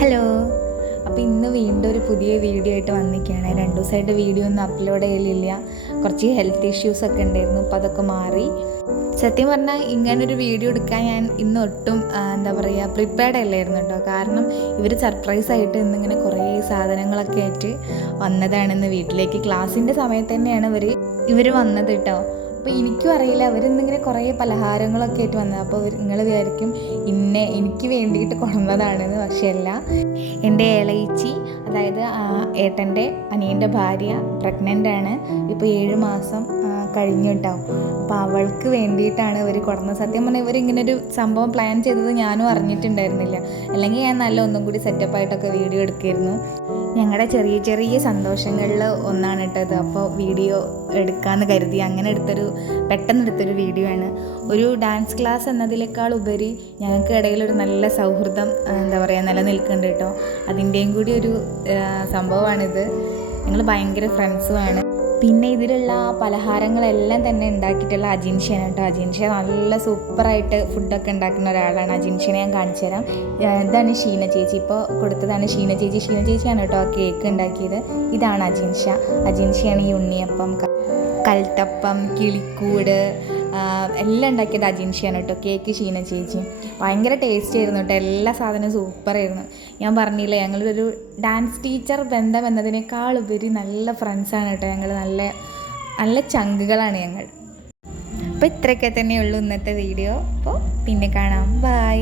Hello. അപ്പോൾ ഇന്ന് വീണ്ടും ഒരു പുതിയ വീഡിയോ ആയിട്ട് വന്നിരിക്കുകയാണ്. 2 ദിവസമായിട്ട് വീഡിയോ ഒന്നും അപ്ലോഡ് ചെയ്യലില്ല. കുറച്ച് ഹെൽത്ത് ഇഷ്യൂസൊക്കെ ഉണ്ടായിരുന്നു. അപ്പോൾ അതൊക്കെ മാറി. സത്യം പറഞ്ഞാൽ ഇങ്ങനൊരു വീഡിയോ എടുക്കാൻ ഞാൻ ഇന്ന് ഒട്ടും പ്രിപ്പയർഡ് അല്ലായിരുന്നു കേട്ടോ. കാരണം ഇവർ സർപ്രൈസായിട്ട് ഇന്നിങ്ങനെ കുറേ സാധനങ്ങളൊക്കെ ആയിട്ട് വന്നതാണെന്ന് വീട്ടിലേക്ക്. ക്ലാസ്സിൻ്റെ സമയത്ത് തന്നെയാണ് ഇവർ വന്നത് കേട്ടോ. അപ്പോൾ എനിക്കും അറിയില്ല, അവരിന്നിങ്ങനെ കുറേ പലഹാരങ്ങളൊക്കെ ആയിട്ട് വന്നത്. അപ്പോൾ നിങ്ങൾ വിചാരിക്കും എനിക്ക് വേണ്ടിയിട്ട് കൊണ്ടുവന്നതാണെന്ന്. പക്ഷേ അല്ല, എൻ്റെ ഇളയിച്ചി, അതായത് ഏട്ടൻ്റെ അനിയൻ്റെ ഭാര്യ പ്രഗ്നൻ്റാണ്. ഇപ്പോൾ 7 മാസം കഴിഞ്ഞു കേട്ടോ. അപ്പോൾ അവൾക്ക് വേണ്ടിയിട്ടാണ് ഇവർ കൊടുന്നത്. സത്യം പറഞ്ഞാൽ ഇവരിങ്ങനൊരു സംഭവം പ്ലാൻ ചെയ്തത് ഞാനും അറിഞ്ഞിട്ടുണ്ടായിരുന്നില്ല. അല്ലെങ്കിൽ ഞാൻ ഒന്നും കൂടി സെറ്റപ്പായിട്ടൊക്കെ വീഡിയോ എടുക്കുമായിരുന്നു. ഞങ്ങളുടെ ചെറിയ ചെറിയ സന്തോഷങ്ങളിൽ ഒന്നാണ് കേട്ടത്. അപ്പോൾ വീഡിയോ എടുക്കാമെന്ന് കരുതി അങ്ങനെ പെട്ടെന്ന് എടുത്തൊരു വീഡിയോ ആണ്. ഒരു ഡാൻസ് ക്ലാസ് എന്നതിനേക്കാൾ ഉപരി ഞങ്ങൾക്ക് ഇടയിലൊരു നല്ല സൗഹൃദം നിലനിൽക്കുന്നുണ്ട് കേട്ടോ. അതിൻ്റെയും കൂടി ഒരു സംഭവമാണിത്. ഞങ്ങൾ ഭയങ്കര ഫ്രണ്ട്സുമാണ്. പിന്നെ ഇതിലുള്ള പലഹാരങ്ങളെല്ലാം തന്നെ ഉണ്ടാക്കിയിട്ടുള്ള അജിൻഷയാണ് കേട്ടോ. അജിൻഷ നല്ല സൂപ്പറായിട്ട് ഫുഡൊക്കെ ഉണ്ടാക്കുന്ന ഒരാളാണ്. അജിൻഷനെ ഞാൻ കാണിച്ചു തരാം. ഇതാണ് ഷീന ചേച്ചി, ഇപ്പോൾ കൊടുത്തതാണ് ഷീന ചേച്ചി. ഷീന ചേച്ചിയാണ് കേട്ടോ ആ കേക്ക് ഉണ്ടാക്കിയത്. ഇതാണ് അജിൻഷയാണ് ഈ ഉണ്ണിയപ്പം, കൽത്തപ്പം, കിളിക്കൂട് എല്ലാം ഉണ്ടാക്കിയത് അജിൻഷയാണ് കേട്ടോ. കേക്ക് ഷീന ചേച്ചി. ഭയങ്കര ടേസ്റ്റ് ആയിരുന്നു കേട്ടോ. എല്ലാ സാധനവും സൂപ്പറായിരുന്നു. ഞാൻ പറഞ്ഞില്ലേ, ഞങ്ങളൊരു ഡാൻസ് ടീച്ചർ ബന്ധം എന്നതിനേക്കാൾ ഉപരി നല്ല ഫ്രണ്ട്സാണ് കേട്ടോ. ഞങ്ങൾ നല്ല ചങ്കുകളാണ് ഞങ്ങൾ. അപ്പോൾ ഇത്രയൊക്കെ തന്നെയുള്ളൂ ഇന്നത്തെ വീഡിയോ. അപ്പോൾ പിന്നെ കാണാം. ബൈ.